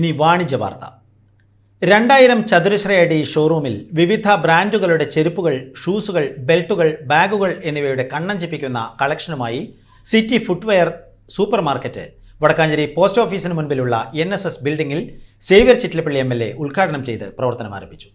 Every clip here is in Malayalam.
ഇനി വാണിജ്യ വാർത്ത. 2000 ചതുരശ്രയടി ഷോറൂമിൽ വിവിധ ബ്രാൻഡുകളുടെ ചെരുപ്പുകൾ, ഷൂസുകൾ, ബെൽറ്റുകൾ, ബാഗുകൾ എന്നിവയുടെ കണ്ണഞ്ചിപ്പിക്കുന്ന കളക്ഷനുമായി city footwear super market Vadakkanchery post ഓഫീസിന് മുൻപിലുള്ള NSS ബിൽഡിംഗിൽ സേവ്യർ ചിറ്റിലപ്പള്ളി MLA ഉദ്ഘാടനം ചെയ്ത് പ്രവർത്തനം ആരംഭിച്ചു.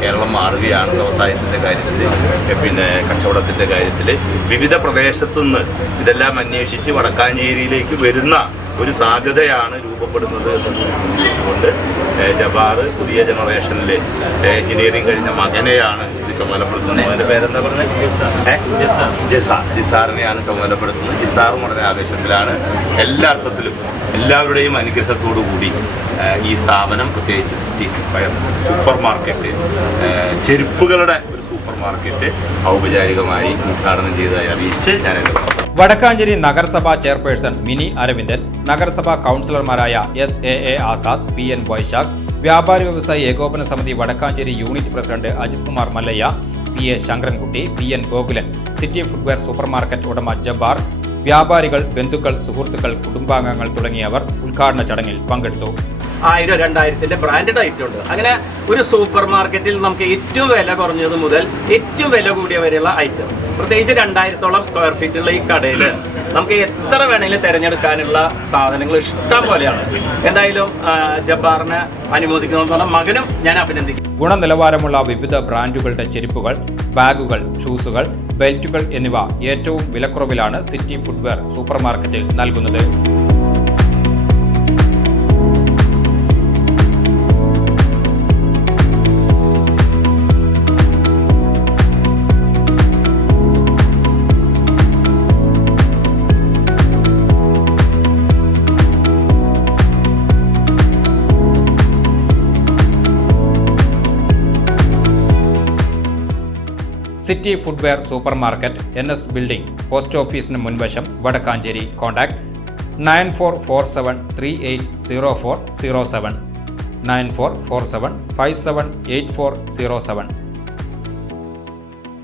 കേരളം മാറുകയാണ് വ്യവസായത്തിൻ്റെ കാര്യത്തിൽ, പിന്നെ കച്ചവടത്തിൻ്റെ കാര്യത്തിൽ. വിവിധ പ്രദേശത്തുനിന്ന് ഇതെല്ലാം അന്വേഷിച്ച് വടക്കാഞ്ചേരിയിലേക്ക് വരുന്ന ഒരു സാധ്യതയാണ് രൂപപ്പെടുന്നത് എന്നുകൊണ്ട് ജബാർ പുതിയ ജനറേഷനിൽ എഞ്ചിനീയറിംഗ് കഴിഞ്ഞ മകനെയാണ് ഇത് ചുമതലപ്പെടുത്തുന്നത്. അവൻ്റെ പേരെന്താ പറഞ്ഞത്? ജിസാറിനെയാണ് ചുമതലപ്പെടുത്തുന്നത്. ജിസാറും വളരെ ആവേശത്തിലാണ്. എല്ലാ അർത്ഥത്തിലും എല്ലാവരുടെയും അനുഗ്രഹത്തോടു കൂടി ഈ സ്ഥാപനം, പ്രത്യേകിച്ച് സിറ്റി ഫുട്വെയർ സൂപ്പർ മാർക്കറ്റ്, ചെരുപ്പുകളുടെ ഒരു സൂപ്പർ മാർക്കറ്റ് ഔപചാരികമായി ഉദ്ഘാടനം ചെയ്തതായി അറിയിച്ച് ഞാൻ വടക്കാഞ്ചേരി നഗരസഭാ ചെയർപേഴ്സൺ മിനി അരവിന്ദൻ, നഗരസഭാ കൗൺസിലർമാരായ SAA ആസാദ്, PN വൈശാഖ്, വ്യാപാരി വ്യവസായി ഏകോപന സമിതി Vadakkanchery unit president Ajith Kumar Mallayya, CA Sankarankutty, PN Gokulan, city footwear super market ഉടമ ജബ്ബാർ, വ്യാപാരികൾ, ബന്ധുക്കൾ, സുഹൃത്തുക്കൾ, കുടുംബാംഗങ്ങൾ തുടങ്ങിയവർ ഉദ്ഘാടന ചടങ്ങിൽ പങ്കെടുത്തു. 1000-2000 ബ്രാൻഡഡ് ഐറ്റം ഉണ്ട്. അങ്ങനെ ഒരു സൂപ്പർ മാർക്കറ്റിൽ നമുക്ക് ഏറ്റവും വില കുറഞ്ഞത് മുതൽ ഏറ്റവും വില കൂടിയ വരെയുള്ള ഐറ്റം, പ്രത്യേകിച്ച് 2000-ഓളം സ്ക്വയർ ഫീറ്റുള്ള ഈ കടയിൽ നമുക്ക് എത്ര വേണമെങ്കിലും തിരഞ്ഞെടുക്കാനുള്ള സാധനങ്ങൾ ഇഷ്ടം പോലെയാണ്. എന്തായാലും ജബ്ബാറിനെ അനുമോദിക്കുന്നതോളം മകനും ഞാൻ അഭിനന്ദിക്കും. ഗുണനിലവാരമുള്ള വിവിധ ബ്രാൻഡുകളുടെ ചെരുപ്പുകൾ, ബാഗുകൾ, ഷൂസുകൾ, ബെൽറ്റുകൾ എന്നിവ ഏറ്റവും വിലക്കുറവിലാണ് സിറ്റി ഫുട്വെയർ സൂപ്പർ മാർക്കറ്റിൽ നൽകുന്നത്. City footwear super market, NS building, post ഓഫീസിന് മുൻവശം, വടക്കാഞ്ചേരി. കോൺടാക്ട് 9447380407, 9447578407.